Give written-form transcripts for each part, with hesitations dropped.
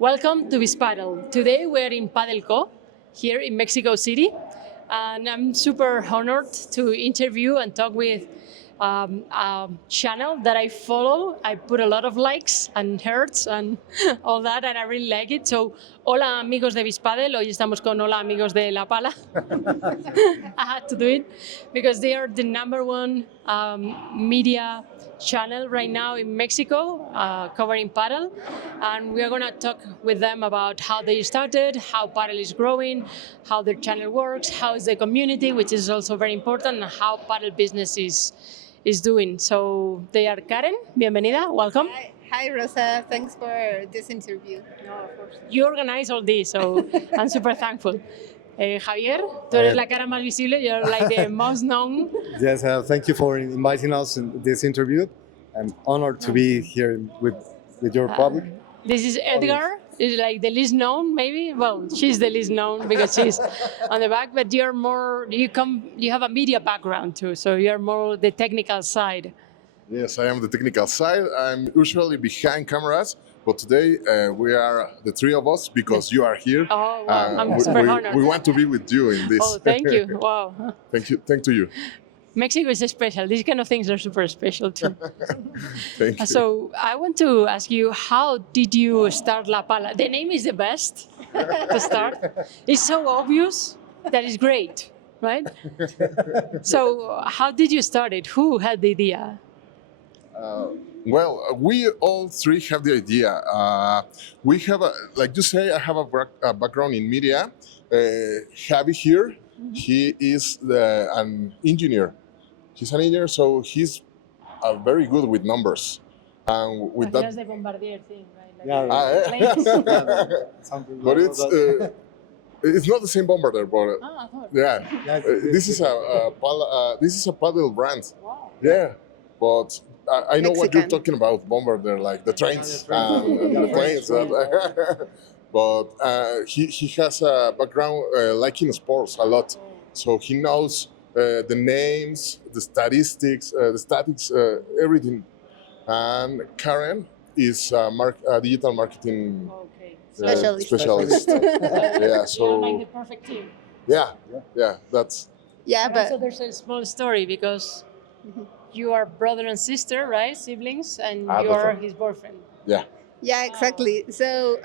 Welcome to Padel. Today we're in Padel&Co here in Mexico City, and I'm super honored to interview and talk with a channel that I follow. I put a lot of likes and hearts and all that, and I really like it. So, hola amigos de Padel. Hoy estamos con hola amigos de La Pala. I had to do it because they are the number one media channel right now in Mexico, covering paddle, and we are going to talk with them about how they started, how paddle is growing, how their channel works, how is the community, which is also very important, and how paddle business is doing. So they are Karen, bienvenida, welcome. Hi, Rosa. Thanks for this interview. No, of course. You organize all this, so I'm super thankful. Javier, tú eres la cara más visible, you're like the most known. Yes, thank you for inviting us in this interview. I'm honored to be here with your public. This is Edgar, is like the least known, maybe. Well, she's the least known because she's on the back, but you're more, you have a media background too, so you're more the technical side. Yes, I am the technical side. I'm usually behind cameras, but today we are the three of us because you are here. Oh, wow. I'm super honored. We want to be with you in this. Oh, thank you. Wow. Thank you. Thank to you. Mexico is special. These kind of things are super special too. Thank you. So I want to ask you, how did you start La Pala? The name is the best to start. It's so obvious that it's great, right? So how did you start it? Who had the idea? Well, we all three have the idea. We have, like you say, I have a background in media. Javi here, he is an engineer. He's an engineer, so he's very good with numbers. And with that, The bombardier thing, right? But it's not the same bombardier, but yeah, this is a paddle brand. Wow. Yeah, but I know what you're Mexican. talking about, bombardier, like the trains and the planes. But he has a background liking sports a lot, so he knows the names, the statistics, everything. And Karen is a digital marketing Okay. specialist. Yeah, so You're like the perfect team. yeah, that's Yeah, But also but there's a small story because you are brother and sister, right? Siblings, and Ah, you that's are right. his boyfriend. yeah, exactly. So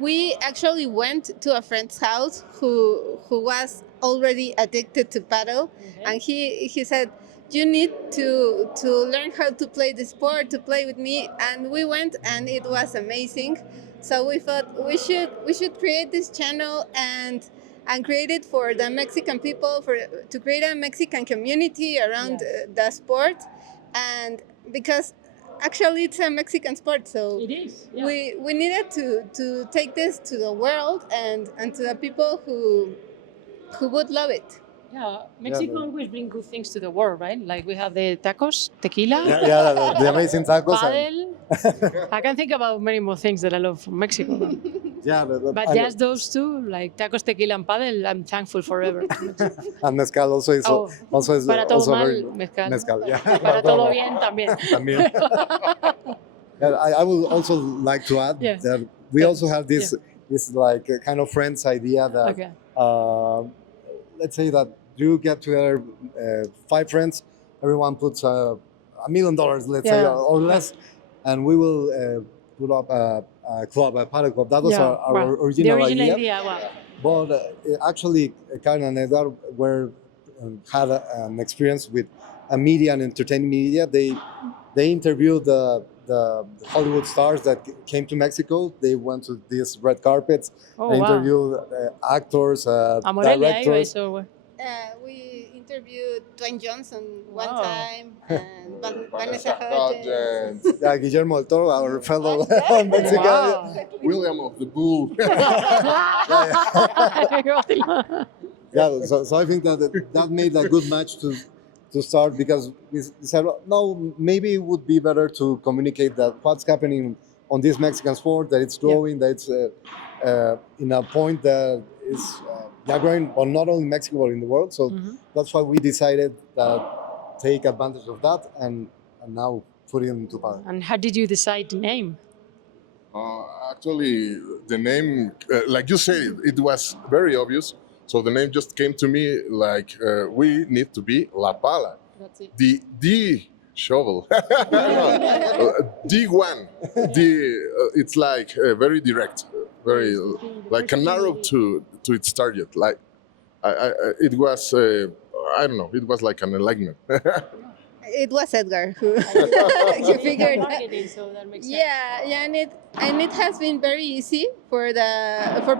we actually went to a friend's house who was already addicted to paddle, and he said, "You need to learn how to play the sport, to play with me." And we went, and it was amazing. So we thought we should create this channel and create it for the Mexican people, to create a Mexican community around the sport, and because actually it's a Mexican sport, so It is. Yeah. we needed to take this to the world and to the people who would love it. Yeah, Mexico always bring good things to the world, right? Like we have the tacos, tequila, The amazing tacos. padel. I can think about many more things that I love from Mexico. But just those two, like tacos, tequila, and padel, I'm thankful forever. and mezcal also is Para todo also mal, very mezcal. yeah. Para todo bien también. También. Yeah, I would also like to add Yeah. that we also have this like kind of friends idea that Okay. let's say that you get together 5 friends, everyone puts $1 million, let's say, Yeah. or less, and we will put up a club, a paddle club. That was our Wow. original, The original idea. idea. Wow. But actually, Karen and Edgar had an experience with a media and entertainment media. They interviewed the Hollywood stars that came to Mexico. They went to these red carpets. Oh, They wow. interviewed actors, A Morelia, directors. We interviewed Dwayne Johnson one Wow. time and Vanessa Hudgens. Hudgens. Yeah, Guillermo del Toro, our fellow Mexican. Wow. William of the Bull. Yeah, so I think that made a good match to start, because we said, no, maybe it would be better to communicate that what's happening on this Mexican sport, that it's growing, that it's in a point that is growing, or not only in Mexico but in the world. So that's why we decided that take advantage of that and now put it into paddle. And how did you decide the name? Actually, the name, like you said, it was very obvious. So the name just came to me like we need to be La Pala, That's it. the shovel, the one, it's like very direct, very like an arrow to its target. Like it was, I don't know, it was like an enlightenment. It was Edgar who he figured that. Marketing, so that makes sense. Yeah, and it has been very easy for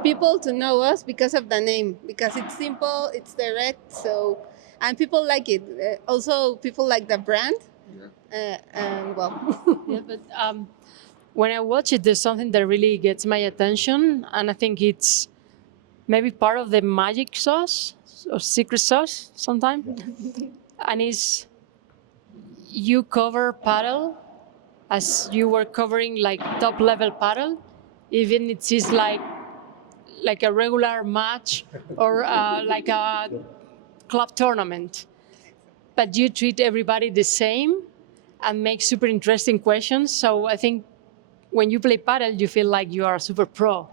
people to know us because of the name, because it's simple, it's direct, so and people like it. Also, people like the brand, and well, Yeah, but when I watch it, there's something that really gets my attention, and I think it's maybe part of the magic sauce or secret sauce sometimes. And it's you cover paddle as you were covering like top level paddle, even it is like a regular match or like a club tournament. But you treat everybody the same and make super interesting questions. So I think when you play paddle, you feel like you are a super pro.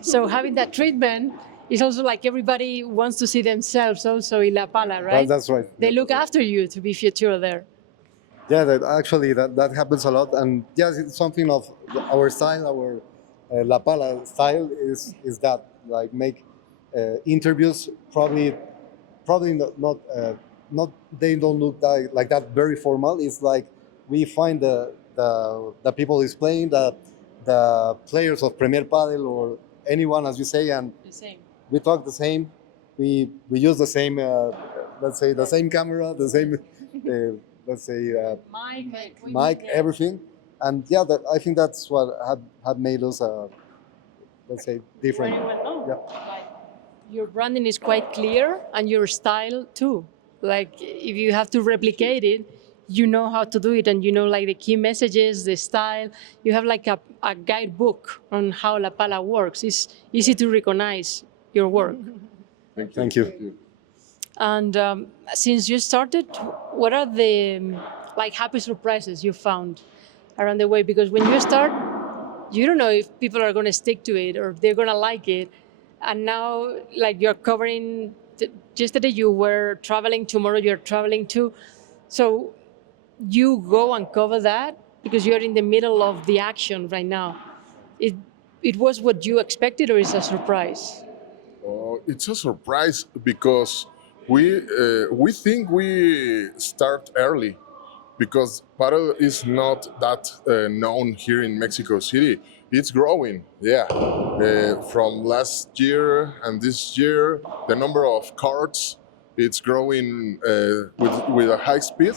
So having that treatment is also like everybody wants to see themselves also in La Pala, right? That's right. They look after you to be future there. Yeah, actually that happens a lot, and yes, it's something of our style, our La Pala style is that like make interviews probably not they don't look like that very formal. It's like we find the people who's playing the players of Premier Padel or anyone, as you say, and The same. we talk the same. We use the same let's say the same camera, the same let's say mic, everything, and yeah, I think that's what had made us let's say different. Yeah. Like, your branding is quite clear and your style too. Like if you have to replicate it, you know how to do it and you know like the key messages, the style. You have like a guidebook on how La Pala works. It's easy to recognize your work. Thank you. And since you started, what are the like happy surprises you found around the way? Because when you start, you don't know if people are going to stick to it or if they're going to like it. And now, like you're covering, yesterday you were traveling, tomorrow you're traveling too. So you go and cover that because you're in the middle of the action right now. It was what you expected, or is a surprise? It's a surprise because we think we start early because paddle is not that known here in Mexico City. It's growing, yeah. From last year and this year, the number of carts it's growing with a high speed,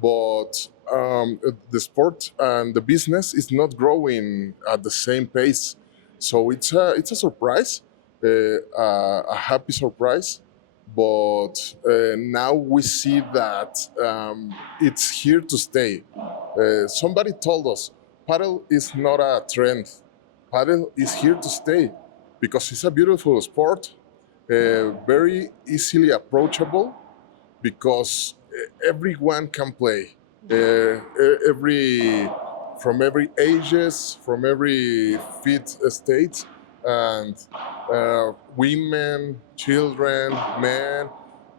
but the sport and the business is not growing at the same pace. So it's a surprise, a happy surprise. But now we see that it's here to stay. Somebody told us paddle is not a trend. Paddle is here to stay because it's a beautiful sport, very easily approachable because everyone can play. Every from every ages, from every fit state, and women, children, men,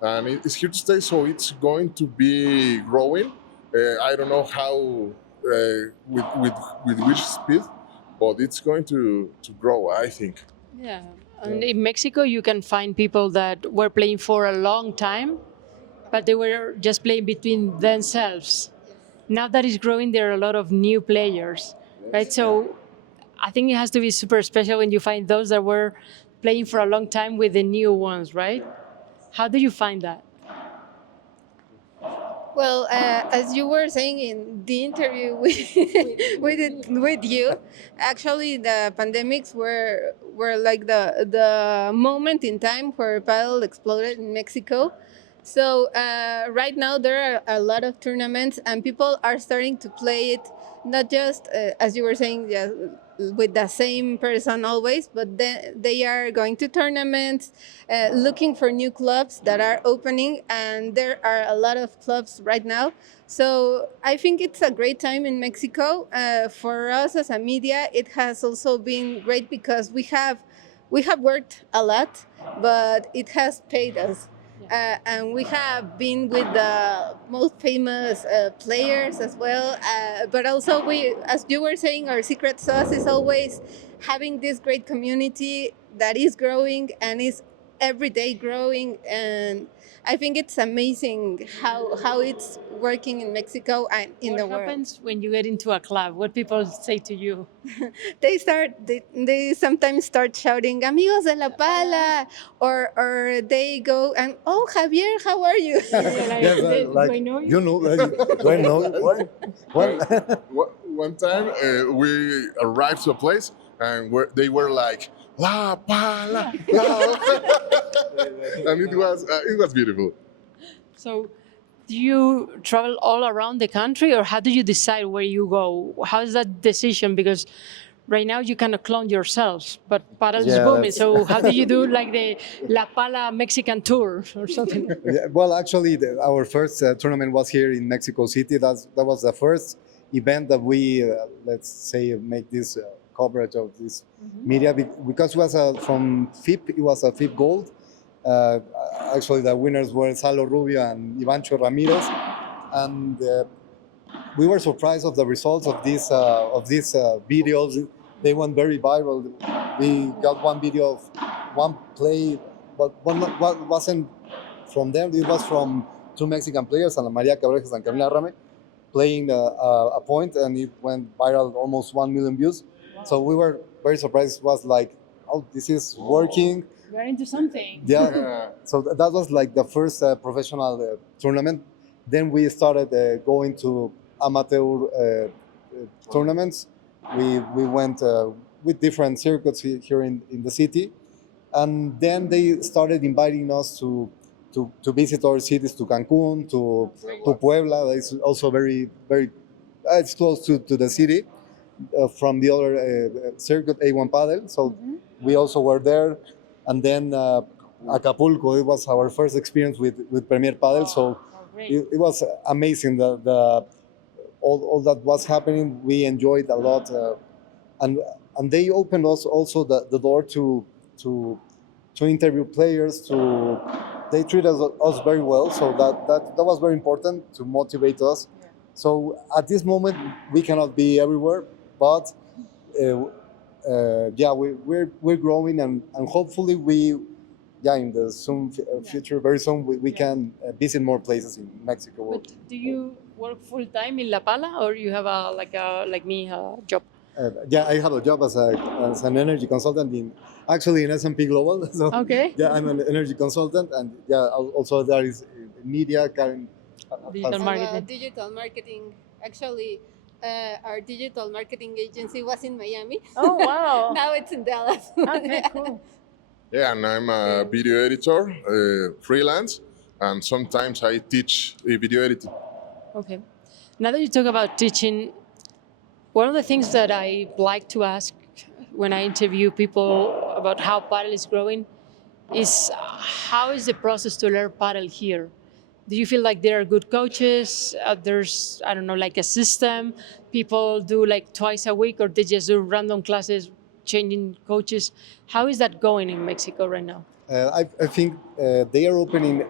and it's here to stay. So it's going to be growing. I don't know how with which speed, but it's going to grow. I think. Yeah. And in Mexico, you can find people that were playing for a long time, but they were just playing between themselves. Now that it's growing, there are a lot of new players, right? So I think it has to be super special when you find those that were playing for a long time with the new ones, right? How do you find that? well, as you were saying in the interview with you, actually the pandemics were like the moment in time where paddle exploded in Mexico. So right now there are a lot of tournaments and people are starting to play it, not just as you were saying, yeah, with the same person always, but then they are going to tournaments, looking for new clubs that are opening, and there are a lot of clubs right now. So I think it's a great time in Mexico. For us as a media, it has also been great because we have worked a lot, but it has paid us. And we have been with the most famous players as well. But also, as you were saying, our secret sauce is always having this great community that is growing and is every day growing. And I think it's amazing how it's working in Mexico and in the What world. happens when you get into a club? What people say to you? They sometimes start shouting "Amigos de la Pala," or they go and, "Oh, Javier, how are you?" Yes, Do I know you? you know, do I know what? One time we arrived to a place and they were like La Pala, La. And it was beautiful. So, do you travel all around the country, or how do you decide where you go? How is that decision? Because right now you kind of clone yourselves, but Padel is Yeah, booming. that's- So, how do you do like the La Pala Mexican tour or something? Yeah, well, actually, our first tournament was here in Mexico City. That was the first event that we, let's say, make this coverage of this media because it was from FIP. It was a FIP Gold. Uh, Actually, the winners were Salo Rubio and Ivancho Ramirez, and we were surprised of the results of these videos. They went very viral. We got one video of one play, but one wasn't from them. It was from two Mexican players, Ana Maria Cabrejas and Camila Rame, playing a point, and it went viral, almost 1 million views. So we were very surprised. It was like, oh, this is working. We're into something. Yeah. So that was like the first professional tournament. Then we started going to amateur tournaments. We went with different circuits here in the city, and then they started inviting us to visit other cities, to Cancun, to Puebla. It's also very it's close to the city from the other circuit, A1 Padel. So we also were there, and then Acapulco. It was our first experience with Premier Padel. So it was amazing. All that was happening, we enjoyed a lot, and they opened us also the door to interview players. They treated us very well, so that was very important to motivate us. So at this moment, we cannot be everywhere, but yeah, we're growing, and hopefully in the future, very soon, we can visit more places in Mexico. But do you work full time in La Pala, or you have like me a job? Yeah, I have a job as an energy consultant in S&P Global. So Okay. yeah, I'm an energy consultant, and yeah, also there is media. Karen, Digital marketing. Digital marketing. Actually, our digital marketing agency was in Miami. Oh wow! Now it's in Dallas. Okay, cool. Yeah, and I'm a video editor, freelance, and sometimes I teach video editing. Okay. Now that you talk about teaching, one of the things that I like to ask when I interview people about how paddle is growing is how is the process to learn paddle here? Do you feel like there are good coaches? There's, I don't know, like a system? People do like twice a week, or they just do random classes, changing coaches? How is that going in Mexico right now? I think they are opening,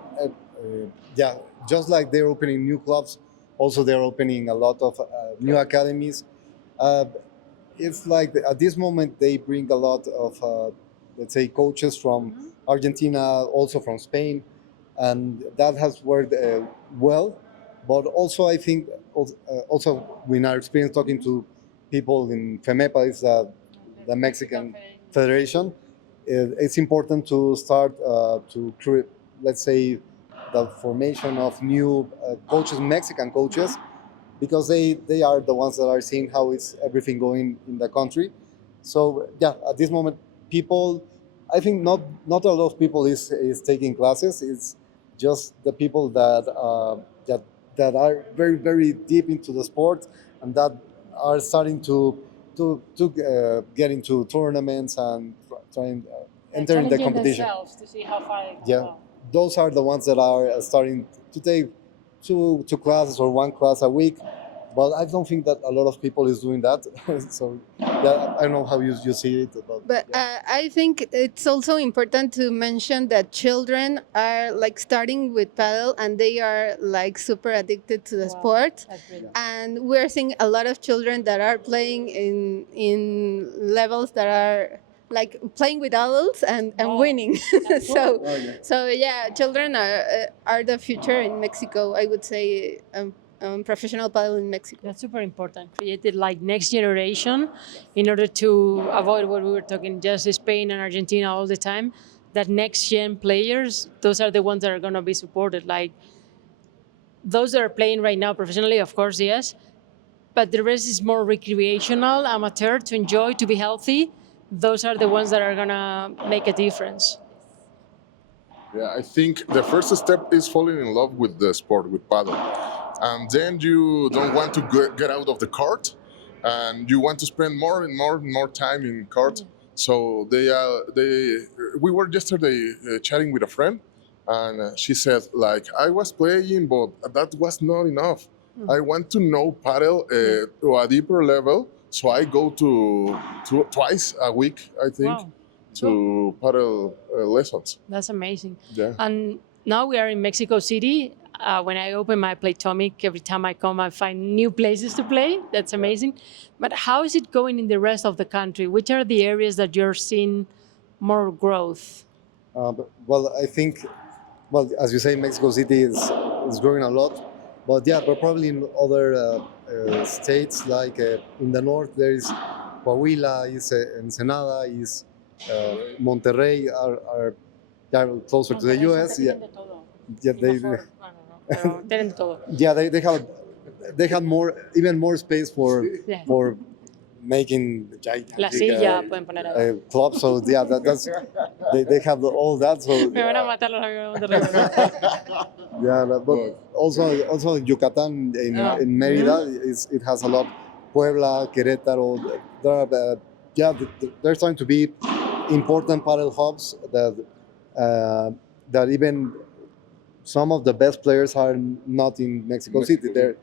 yeah, just like they're opening new clubs, also they're opening a lot of new academies. It's like at this moment they bring a lot of, let's say, coaches from Argentina, also from Spain, and that has worked well. But also, I think, also in our experience talking to people in FEMEPA, is the Mexican Federation, it's important to start to create, let's say, the formation of new coaches, Mexican coaches, because they are the ones that are seeing how is everything going in the country. So yeah, at this moment, people, I think not a lot of people is taking classes. It's just the people that are very deep into the sport and that are starting to get into tournaments and trying enter in the Challenging competition. themselves to see how far they can Yeah, go. those are the ones that are starting to take two classes or one class a week. But I don't think that a lot of people is doing that. So yeah, I don't know how you see it. But I think it's also important to mention that children are like starting with paddle and they are like super addicted to the Wow. sport. That's great. And we're seeing a lot of children that are playing in levels that are like playing with adults and Wow. winning. That's so cool. Oh, yeah. so yeah, children are the future in Mexico. I would say professional paddle in Mexico. That's super important. Created like next generation in order to avoid what we were talking, just Spain and Argentina all the time. That next gen players, those are the ones that are going to be supported. Like those that are playing right now professionally, of course, yes. But the rest is more recreational, amateur, to enjoy, to be healthy. Those are the ones that are going to make a difference. Yeah, I think the first step is falling in love with the sport, with paddle. And then you don't want to get out of the court, and you want to spend more and more and more time in court. So we were yesterday chatting with a friend, and she said like I was playing, but that was not enough. I want to know paddle to a deeper level, so I go to twice a week, I think, Wow. to paddle lessons. That's amazing. Yeah. And now we are in Mexico City. When I open my Playtomic, every time I come, I find new places to play. That's amazing. But how is it going in the rest of the country? Which are the areas that you're seeing more growth? Well, I think, well, as you say, Mexico City is growing a lot. But yeah, but probably in other states, like in the north, there is Coahuila, is Ensenada, is Monterrey, are yeah, closer to the US. Yeah, yeah, Tienen de todo. yeah, they have more, even more space Yeah. for making gigantic La silla pueden poner ahí. clubs. So yeah, that's they have all that. So Me van a matar los amigos de Monterrey. yeah, but also Yucatan in Mérida it has a lot. Puebla, Querétaro, there are, there's going to be important paddle hubs that even some of the best players are not in Mexico City. They're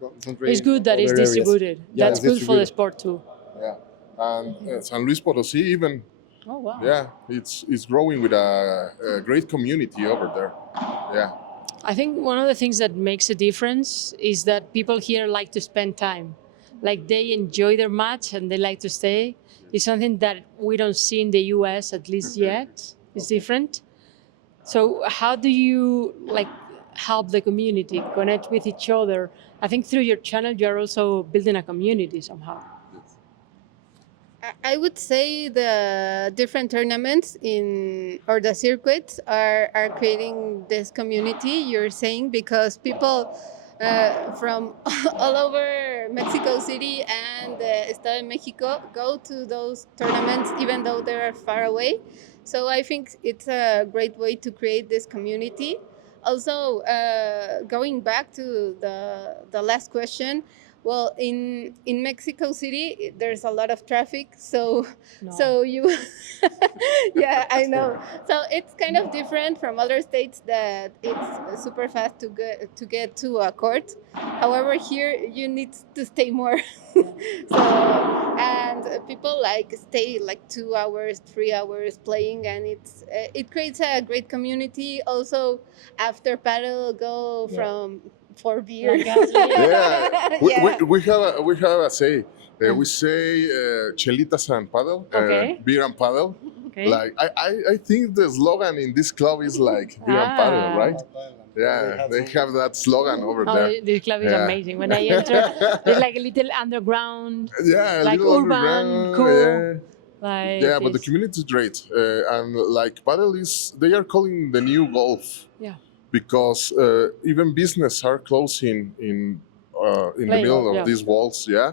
concentrated It's good that in it's other areas. distributed. Yeah, That's it's good for the distributed. sport too. Yeah, and San Luis Potosí even. Oh, wow. Yeah, it's growing with a great community over there. Yeah. I think one of the things that makes a difference is that people here like to spend time. Like they enjoy their match and they like to stay. It's something that we don't see in the US, at least yet. It's different. So how do you like help the community connect with each other? I think through your channel, you're also building a community somehow. I would say the different tournaments or the circuits are creating this community you're saying, because people from all over Mexico City and the Estado de Mexico go to those tournaments even though they're far away. So I think it's a great way to create this community. Also, going back to the last question, well, in Mexico City, there's a lot of traffic, so No. so you, yeah, I know. So it's kind of different from other states that it's super fast to get to a court. However, here you need to stay more. So and people like stay like 2 hours, 3 hours playing, and it creates a great community. Also, after paddle, go from for beer. Like gasoline. Yeah. Yeah. We have a say. We say chelitas and paddle, Okay. beer and paddle. Okay. Like I think the slogan in this club is like beer and paddle, Ah. right? Yeah, they have that slogan over Oh, there. this club is Yeah. amazing. When I enter, there's like a little underground, Yeah, a like little urban, underground, cool. yeah. Like Yeah, but the it's- community is great, and like paddle is they are calling the new golf. Yeah. Because even business are closing in the Playing, middle of yeah. these walls, yeah.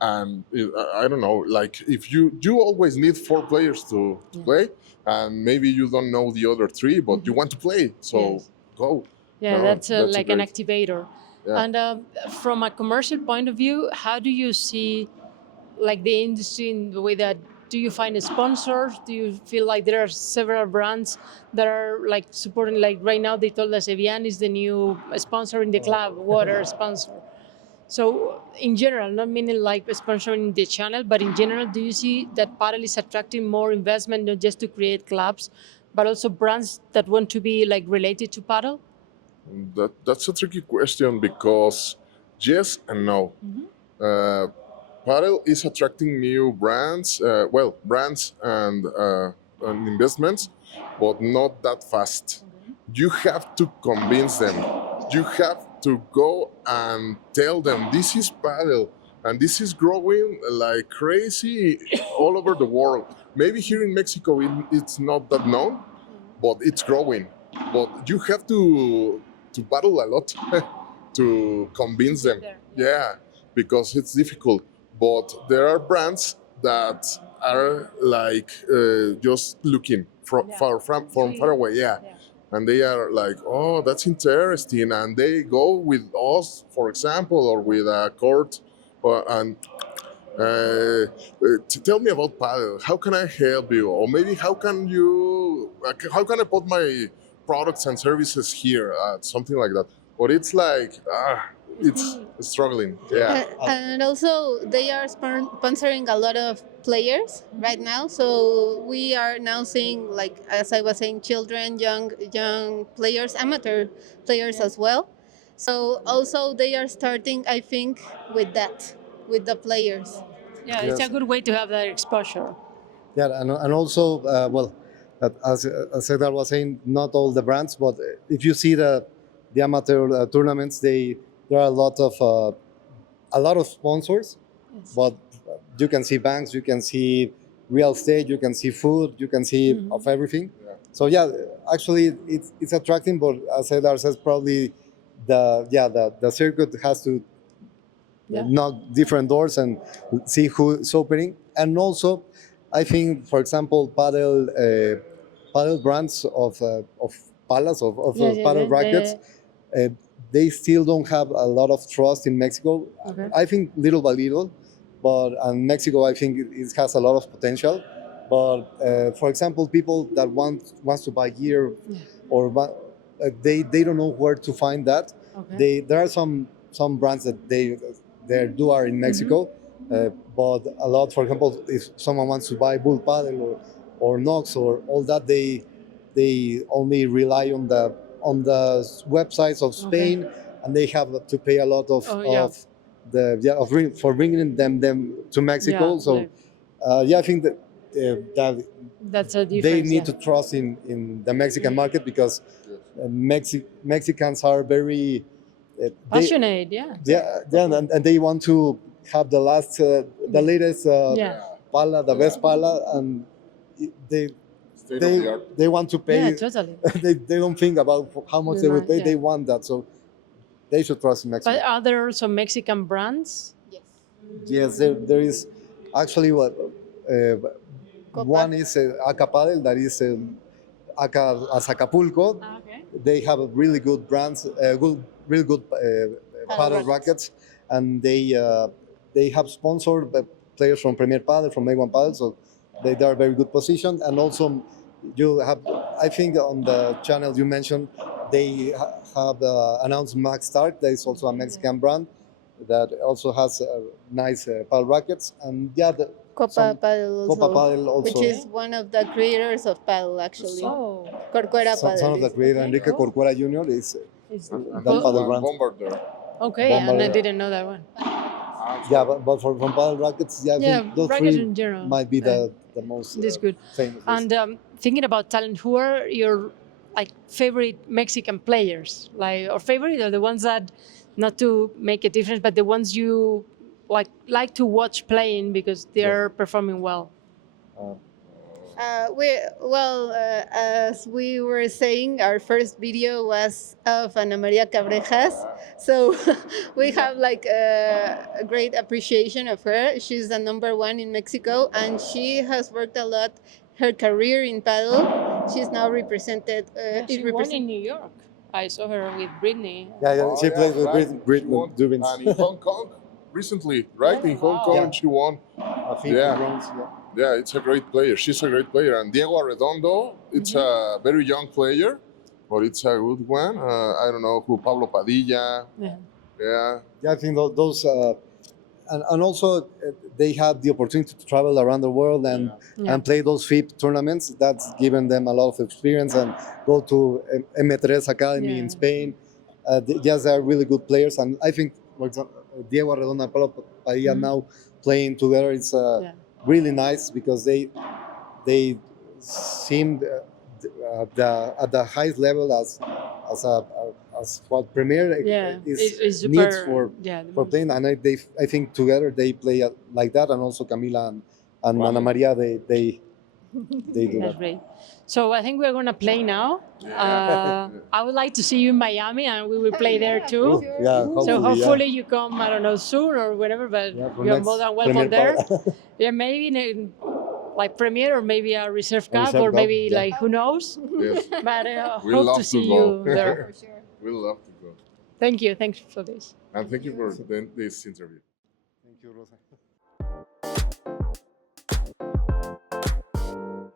And I don't know, like if you always need 4 players to play, and maybe you don't know the other 3, but you want to play, so Yes. go. Yeah, No, that's that's like an great. activator. Yeah. And from a commercial point of view, how do you see like the industry in the way that do you find sponsors? Do you feel like there are several brands that are like supporting? Like right now, they told us Evian is the new sponsor in the club, water sponsor. So in general, not meaning like sponsoring the channel, but in general, do you see that Padel is attracting more investment, not just to create clubs, but also brands that want to be like related to Padel? That's a tricky question because yes and no. Uh, Padel is attracting new brands, brands and investments, but not that fast. You have to convince them. You have to go and tell them this is Padel and this is growing like crazy all over the world. Maybe here in Mexico it's not that known, but it's growing. But you have to battle a lot to convince them. Yeah, because it's difficult. But there are brands that are like just looking from far away. Yeah. And they are like, oh, that's interesting, and they go with us, for example, or with a court, and tell me about paddle. How can I help you? Or maybe how can I put my products and services here? Something like that. But it's like, it's struggling. Yeah. And also, they are sponsoring a lot of players right now. So we are now seeing, like as I was saying, children, young players, amateur players as well. So also they are starting, I think, with that, with the players. Yeah, it's a Yes. good way to have that exposure. Yeah, and also, as Edgar was saying, not all the brands, but if you see the amateur tournaments, there are a lot of sponsors, but you can see banks, you can see real estate, you can see food, you can see of everything. Yeah. So yeah, actually, it's attracting, but as Edgar says, probably the circuit has to knock different doors and see who's opening. And also, I think, for example, paddle brands of palas of paddle rackets, they still don't have a lot of trust in Mexico. Okay. I think little by little, and Mexico, I think it has a lot of potential. But for example, people that wants to buy gear they don't know where to find that. Okay. There are some brands that they are in Mexico, but a lot. For example, if someone wants to buy Bull Paddle or Nox or all that, they only rely on the websites of Spain, and they have to pay a lot of for bringing them to Mexico. I think that That's a difference. they need to trust in the Mexican market because Mexicans are very passionate. and they want to have the latest pala, the best pala, and they want to pay. Yeah, totally. they don't think about how much they will pay. Yeah. They want that, so they should trust in Mexico. But are there also Mexican brands? Yes, there is actually one is Aka Padel, that is Aka as Acapulco. Okay. They have a really good brands, really good paddle rackets, and they have sponsored players from Premier Padel, from Mexican Pádel, so they are very good position. And also, you have, I think on the channel you mentioned, they have announced Max Stark. That is also a Mexican brand that also has nice paddle rackets, and Copa Padel also, Copa Padel also, which is one of the creators of Padel, actually. Oh, Corcuera Padel. son of the creator, Enrique Corcuera Jr. is it's, that paddle brand. Bombarder. okay, and I Bombardier. didn't know that one. Yeah, but from paddle rackets, I think those rackets three in general. might be the most That's good. famous. And thinking about talent, who are your favorite Mexican players? Or favorite, or the ones that, not to make a difference, but the ones you like to watch playing because they're performing well. As we were saying, our first video was of Ana Maria Cabrejas, so we have a great appreciation of her. She's the number one in Mexico, and she has worked a lot her career in paddle. She's now represented. She won in New York. I saw her with Brittany. She plays with right. Britain And in Hong Kong recently, right? In Hong Kong, she won I think Yeah. bronze. Yeah, it's a great player. She's a great player. And Diego Arredondo, it's a very young player, but it's a good one. I don't know who, Pablo Padilla. Yeah. Yeah. Yeah, I think those, and also they had the opportunity to travel around the world Yeah. and play those FIP tournaments. That's given them a lot of experience and go to M3 Academy in Yeah. Spain. Yes, they're really good players, and I think, for example, Diego Arredondo and Pablo Padilla now playing together, it's Yeah. really nice because they seemed at the highest level as what Premier Yeah. It's super, needs for yeah, playing, and I think together they play like that, and also Camila and Ana Maria they do That's that. great. So I think we're gonna play now. I would like to see you in Miami, and we will play there too. Oh, yeah, So yeah. hopefully you come, I don't know, soon or whatever, but Yeah, for you're next more than welcome Premier there. Yeah, maybe in like Premier or maybe a Reserve Cup Reserve or Cup, maybe yeah. like who knows. Yes. But We hope love to to see go. you there. We love to go. Thank you. Thanks for this. And thank you for this interview. Thank you, Rosa.